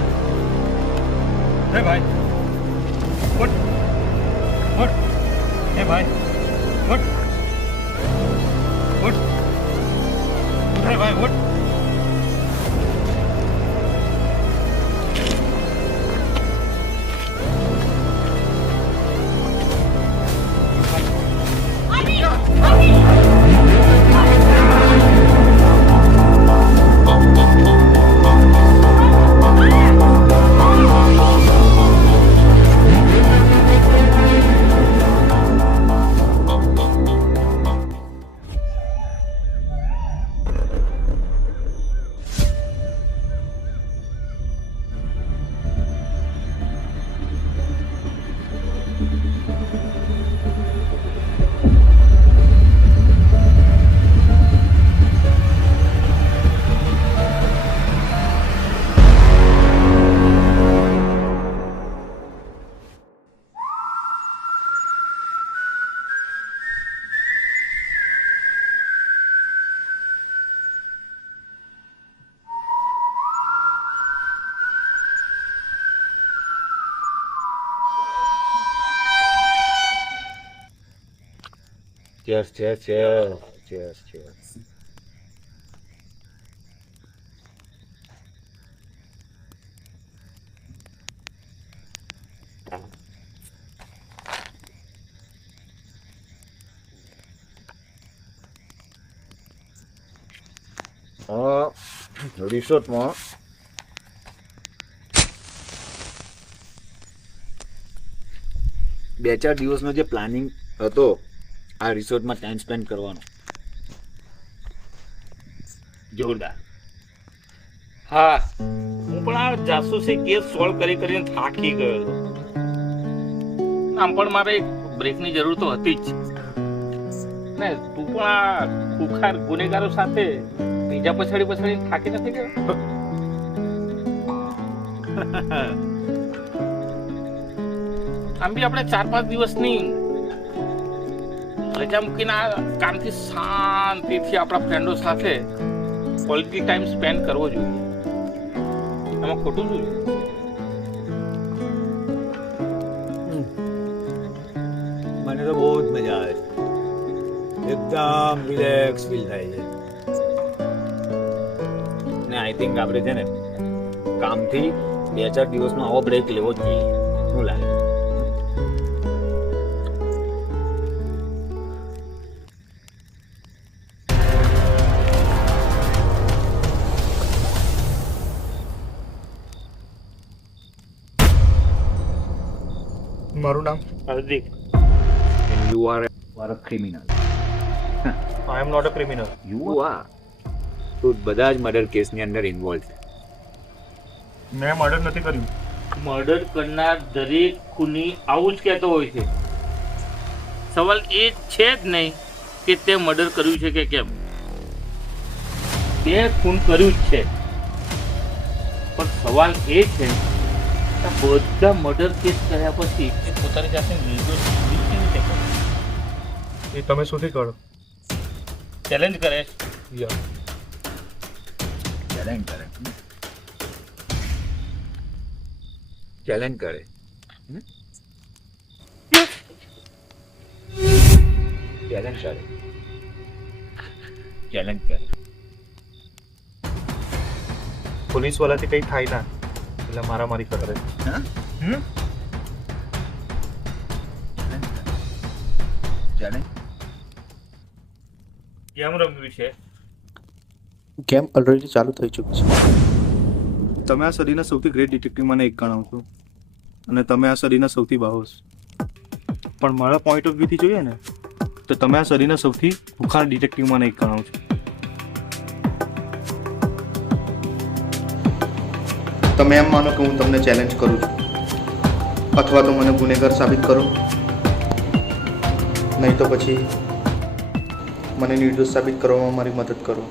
Bye. Hey, bye. What? What? Hey, bye. What? What? Hey, bye. What? Cheers, cheers, cheers, cheers, cheers. રિસોર્ટમાં બે ચાર દિવસનો જે planning હતો આ રિસોર્ટમાં ટાઈમ સ્પેન્ડ કરવાનો. જોરદાર. હા હું પણ આ જાસૂસી કેસ સોલ્વ કરી કરીને થાકી ગયો હતો આમ પણ મારે એક બ્રેકની જરૂર તો હતી જ. ને તું પણ આ કુખાર ગુનેગારો સાથે બીજા પછાડી પછાડી થાકી નથી ગયો? આમ બી આપણે ચાર પાંચ દિવસની રજા મૂકીને આ કામથી શાંતિથી આપણા ફ્રેન્ડો સાથે ક્વોલિટી ટાઈમ સ્પેન્ડ કરવો જોઈએ. એમાં ખોટું શું મને તો બહુ જ મજા આવે છે. એકદમ રિલેક્સ ફીલ થાય છે. ને આઈ થિંક આપણે છે ને કામથી બે ચાર દિવસનો આવો બ્રેક લેવો જ જોઈએ. શું લાગે? મારું નામ? Hardik. You are are a criminal I am not a criminal you are તો બધા જ મર્ડર કેસની અંદર ઇન્વોલ્વ છે મેં મર્ડર નથી કર્યું. મર્ડર કરનાર દરેક ખૂની આવું જ કહેતો હોય છે. સવાલ એ છે જ નહીં કે તે મર્ડર કર્યું છે કે કેમ? તે ખૂન કર્યું જ છે. પણ સવાલ એ છે બધા મર્ડર કેસ કર્યા પછી તે પોતાની જાતને નિર્દોષ સાબિત કેવી રીતે કરે? એ તમે સુધી કરો ચેલેન્જ કરે. યા ચેલેન્જ કરે. ચેલેન્જ કરે. ચેલેન્જ કરે. ચેલેન્જ કરે. પોલીસ વાળાથી કંઈ થાય ના. એટલે મારા મારી કરે હા? હમ? ચેલેન્જ કેમ રમ્યું છે? ગેમ ઓલરેડી ચાલુ થઈ ચૂકી છે. તમે આ સદીના સૌથી ગ્રેટ ડિટેક્ટિવમાંને એક ગણાવ છો. અને તમે આ સદીના સૌથી બાહોશ પણ મારા પોઈન્ટ ઓફ વ્યૂથી જોઈએ ને તો તમે આ સદીના સૌથી ભૂખાર ડિટેક્ટિવમાંને એક ગણાવ છો. તમે એમ માનો કે હું તમને ચેલેન્જ કરું છું? અથવા તો મને ગુનેગાર સાબિત કરો? નહીં તો પછી મને નિર્દોષ સાબિત કરવામાં મારી મદદ કરો.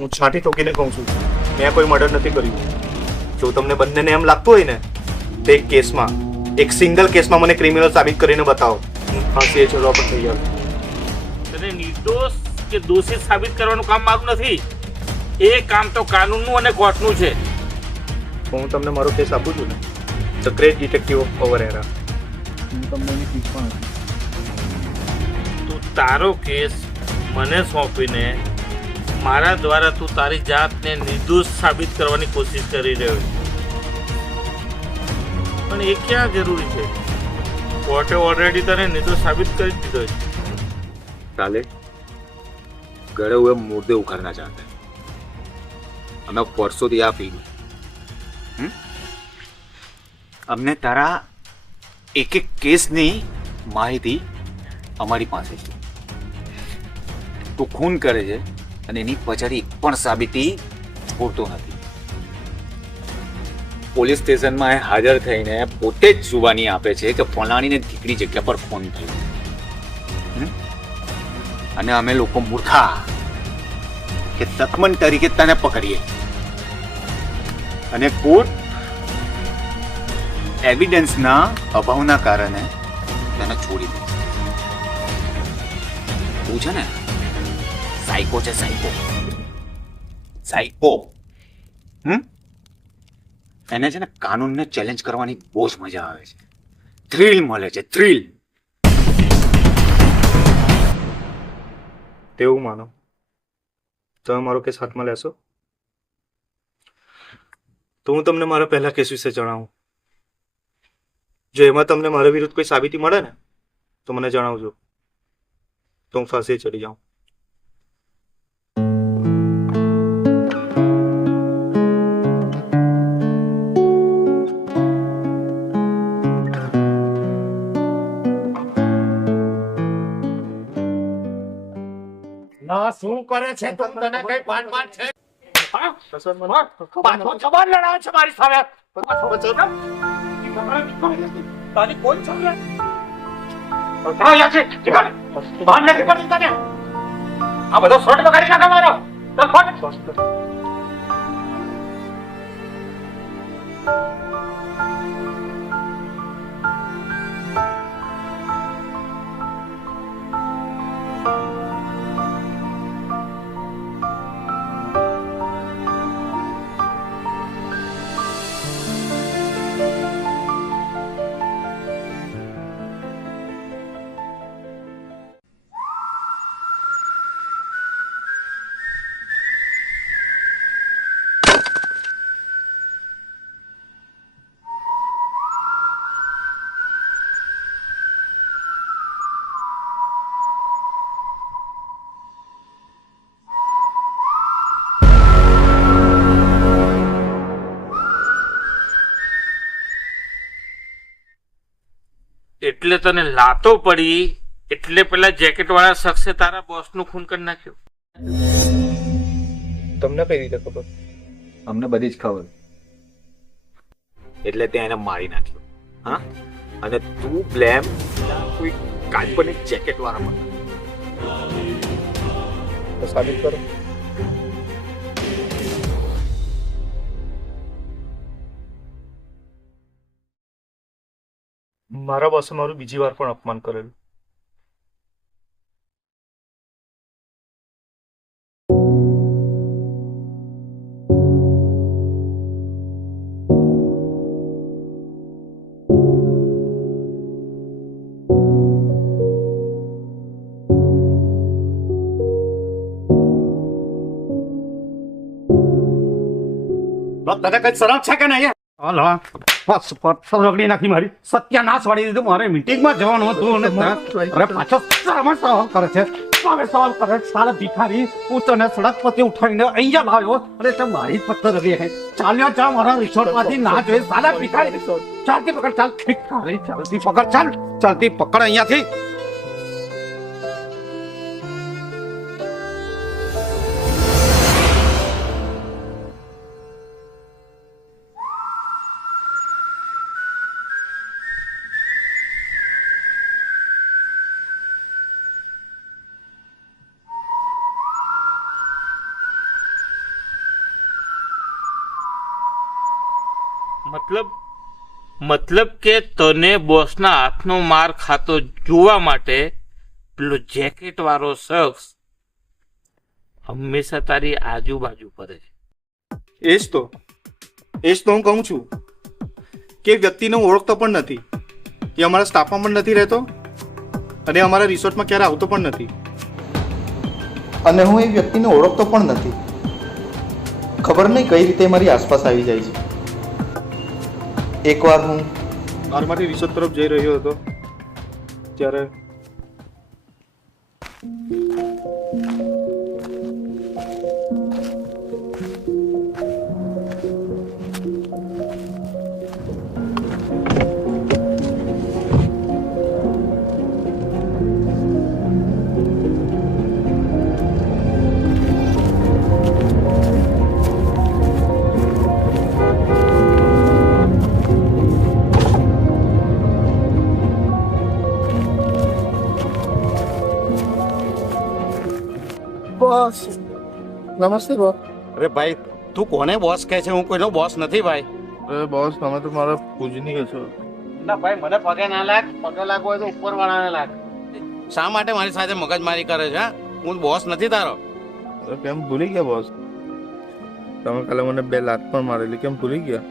હું છાંટી ઠોકીને કહું છું મેં કોઈ મર્ડર નથી કર્યું. જો તમને બંનેને એમ લાગતું હોય ને તો એક કેસમાં એક સિંગલ કેસમાં મને ક્રિમિનલ સાબિત કરીને બતાવો. હું ફાંસી ચડવા પર થઈ જાવ તને નિર્દોષ કે દોષિત સાબિત કરવાનું કામ મારું નથી. એ કામ તો કાનૂનનું અને કોર્ટનું છે. તો હું તમને મારો કેસ આપું છું ને the great detective of our era હું તમને એની ફીસ પણ તું તારો કેસ મને સોંપીને મારા દ્વારા તું તારી જાતને નિર્દોષ સાબિત કરવાની કોશિશ કરી રહ્યો છે. પણ એ ક્યાં જરૂરી છે? કોર્ટે ઓલરેડી તને નિર્દોષ સાબિત કરી દીધો છે. કાલે ગળે હુએ મુર્દે ઉખાડના ચાહતે. અમે વર્ષોથી આ ફિલ્મ અમને તારા એક એક કેસની માહિતી અમારી પાસે છે. તું ખૂન કરે છે અને એની પછાડી એક પણ સાબિતી છોડતો નથી. પોલીસ સ્ટેશનમાં એ હાજર થઈને પોતે જ સુવાની આપે છે કે ફલાણીને દીકરી જગ્યા પર ખૂન થયું? અને અમે લોકો મૂર્ખા કે તકમન તરીકે તને પકડીએ. અને કોર્ટ એવિડન્સના અભાવના કારણે તેને છોડી દે. તું છે ને સાયકો છે સાયકો. સાયકો. હમ? એને છે ને કાનૂનને ચેલેન્જ કરવાની બહુ જ મજા આવે છે. થ્રિલ મળે છે થ્રિલ તેવું માનો. તમે મારો કેસ હાથમાં લેશો? તો હું તમને મારા પહેલા કેસ વિશે જણાવું. જો એમાં તમને મારા વિરુદ્ધ કોઈ સાબિતી મળે ને તો મને જણાવજો. તો હું ફાંસી ચડી જાઉં. ના શું કરે છે તને કઈ પાન પાન છે? હા? પાછો જવાન લડાવે છે મારી સામે. પાછો બચો ને? તારી કોઈ છે ને? અહીંયા છે ઠીકાણે. ભાન નથી પડતું તને આ બધો શોર્ટ કરી નાખે મારો ચાલ ફટ. એટલે તને લાતો પડી એટલે પેલા જેકેટ વાળા શખ્સે તારા બોસનું ખૂન કરી નાખ્યું. તમને કઈ રીતે ખબર? અમને બધી જ ખબર. એટલે ત્યાં એને મારી નાખ્યો. હા? અને તું બ્લેમ કોઈ કાલ્પનિક જેકેટ વાળા મને સાબિત કરો. મારા બોસે મારું બીજી વાર પણ અપમાન કરેલું તને કઈ શરમ છે કે નહીં હલો. બસ રગડી નાખી મારી. સત્યાનાશ વાળી દીધું મારે. મીટિંગમાં જવાનું હતું અને અરે પાછો સામે સવાલ કરે છે. સામે સવાલ કરે સાલા ભિખારી હું તને સડક પરથી ઉઠાવીને અહીંયા લાવ્યો. અને તે મારી પથ્થર રગડી છે ચાલ્યો જા મારા રિસોર્ટમાંથી. ના જોઈએ સારા ભિખારી. ચાલતી પકડ ચાલ. ભિખારી ચાલતી પકડ ચાલ. ચાલતી પકડ અહીંયાથી. મતલબ મતલબ કે તને બોસના હાથનો માર ખાતો જોવા માટે પેલો જેકેટ વાળો શખ્સ હંમેશા તારી આજુબાજુ ફરે છે. એ જ તો એ જ તો હું કહું છું કે વ્યક્તિને ઓળખતો પણ નથી. એ અમારા સ્ટાફમાં પણ નથી રહેતો અને અમારા રિસોર્ટમાં ક્યારે આવતો પણ નથી. અને હું એ વ્યક્તિને ઓળખતો પણ નથી. ખબર નહીં કઈ રીતે મારી આસપાસ આવી જાય છે. એકવાર હું બારમાથી રિસોર્ટ તરફ જઈ રહ્યો હતો. ત્યારે નમસ્તે બોસ? અરે ભાઈ તું કોને બોસ કહે છે? હું કોઈનો બોસ નથી ભાઈ. અરે બોસ તમે તો મારા પૂજનીય છો. ના ભાઈ મને પગે ના લાગ. પગે લાગવો હોય તો ઉપર વાળાને લાગ. શા માટે મારી સાથે મગજમારી કરે છે હા? હું બોસ નથી તારો. અરે કેમ ભૂલી ગયા બોસ તમે કાલે મને બે લાત પણ મારેલી કેમ ભૂલી ગયા?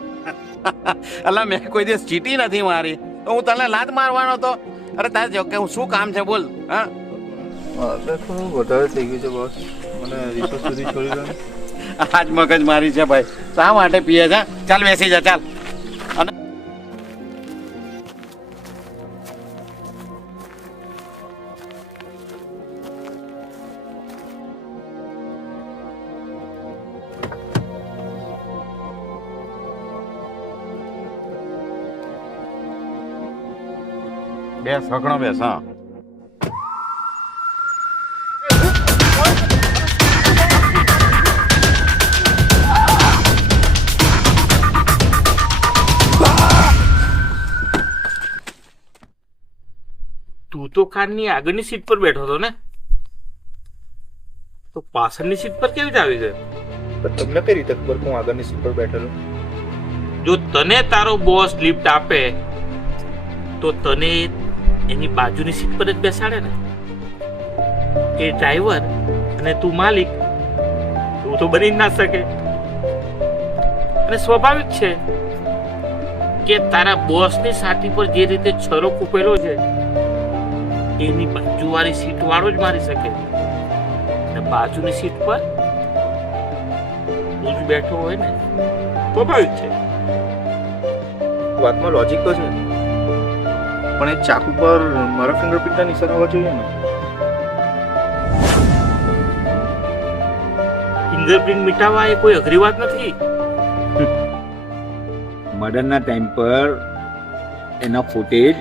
અલા મેં કોઈ દિવસ ચીટી નથી મારી. તો હું તને લાત મારવાનો તો? અરે તારે જો કે હું શું કામ છે બોલ હા? અરે થોડું વધારે થઈ ગયું છે બોસ આજ મગજ મારી છે ભાઈ. શા માટે પીએ છે? ચાલ બેસી જા ચાલ. અને બેસ હકણો બેસ હા. તું તો કારની આગળની સીટ પર બેઠો હતો ને? તો પાછળની સીટ પર કેવી રીતે આવી ગયો? તમને કઈ રીતે ખબર હું આગળની સીટ પર બેઠેલો? જો તને તારો બોસ લિફ્ટ આપે તો તને એની બાજુની સીટ પર જ બેસાડે ને. એ ડ્રાઈવર અને તું માલિક તું તો બની જ ના શકે. અને સ્વાભાવિક છે કે તારા બોસની સાથી પર જે રીતે છરો કૂપેલો છે એની બાજુવાળી સીટ વાળો જ મારી શકે અને બાજુની સીટ પર તું જ બેઠો હોય ને તો સ્વાભાવિક છે. વાતમાં લોજિક તો છે. પણ એ ચાકુ પર મારા ફિંગરપ્રિન્ટના નિશાન હોવા જોઈએ ને? ફિંગરપ્રિન્ટ મિટાવવા એ કોઈ અઘરી વાત નથી? મર્ડરના ટાઈમ પર એના ફૂટેજ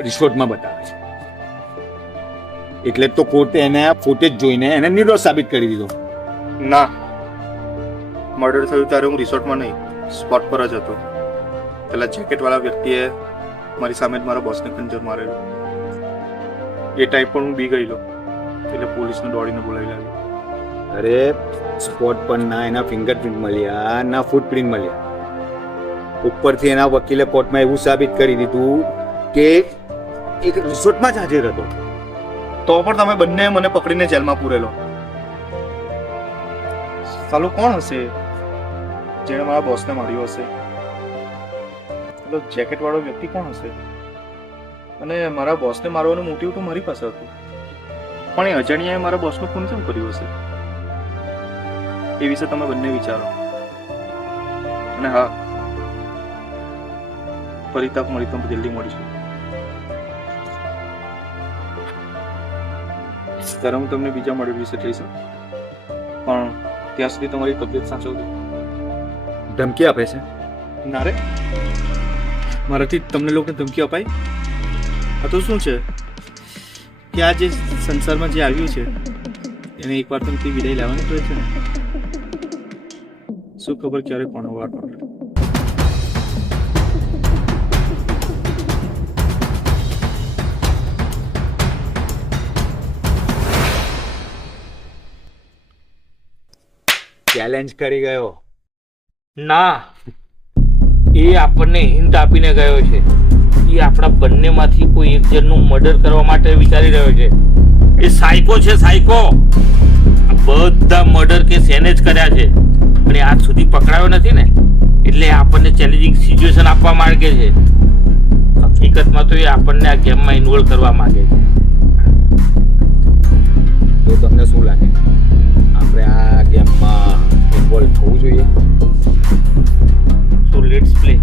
રિસોર્ટમાં બતાવે છે. એટલે તો કોર્ટે એને આ ફૂટેજ જોઈને એને નિર્દોષ સાબિત કરી દીધો. ના. મર્ડર થયું ત્યારે હું રિસોર્ટમાં નહીં સ્પોટ પર જ હતો. પેલા જેકેટવાળા વ્યક્તિએ મારી સામે જ મારા બોસને ખંજર મારેલો. એ ટાઈમ પણ હું બી ગયેલો. એટલે પોલીસને દોડીને બોલાવી લાવ્યો. અરે સ્પોટ પર ના એના ફિંગરપ્રિન્ટ મળ્યા ના ફૂટપ્રિન્ટ મળ્યા. ઉપરથી એના વકીલે કોર્ટમાં એવું સાબિત કરી દીધું કે એક રિસોર્ટમાં જ હાજર હતો. તો પણ તમે બંને મને પકડીને જેલમાં પૂરેલો. સાલું કોણ હશે? જેણે મારા બોસને માર્યો હશે. પેલો જેકેટ વાળો વ્યક્તિ કોણ હશે? અને મારા બોસને મારવાનું મોટિવ તો મારી પાસે હતું. પણ એ અજાણ્યાએ મારા બોસનું ખૂન કેમ કર્યું હશે? એ વિશે તમે બંને વિચારો. અને હા, ફરી તક મળી તો જલ્દી મળીશું. ત્યારે હું તમને બીજા મોડેલ વિશે કહીશ પણ ત્યાં સુધી તમારી તબિયત સાચવજો. ધમકી આપે છે? ના રે. મારાથી તમને લોકોને ધમકી અપાય? આ તો શું છે? કે આ જે સંસારમાં જે આવ્યું છે એને એકવાર તો તે વિદાય લેવાની પડે છે ને? શું ખબર ક્યારે કોનો વાર પડે ચેલેન્જ કરી ગયો. ના. એ આપણને હિન્ટ આપીને ગયો છે. એ આપણા બંનેમાંથી કોઈ એક જણનું મર્ડર કરવા માટે વિચારી રહ્યો છે. એ સાયકો છે સાયકો બધા મર્ડર કેસ એને જ કર્યા છે. પણ એ આજ સુધી પકડાયો નથી ને. એટલે આપણને ચેલેન્જિંગ સિચ્યુએશન આપવા માંગે છે. હકીકતમાં તો એ આપણને આ ગેમમાં ઇન્વોલ્વ કરવા માંગે છે. તો તમને શું લાગે? આપણે આ ઇન્વોલ્વ થવું જોઈએ. So let's play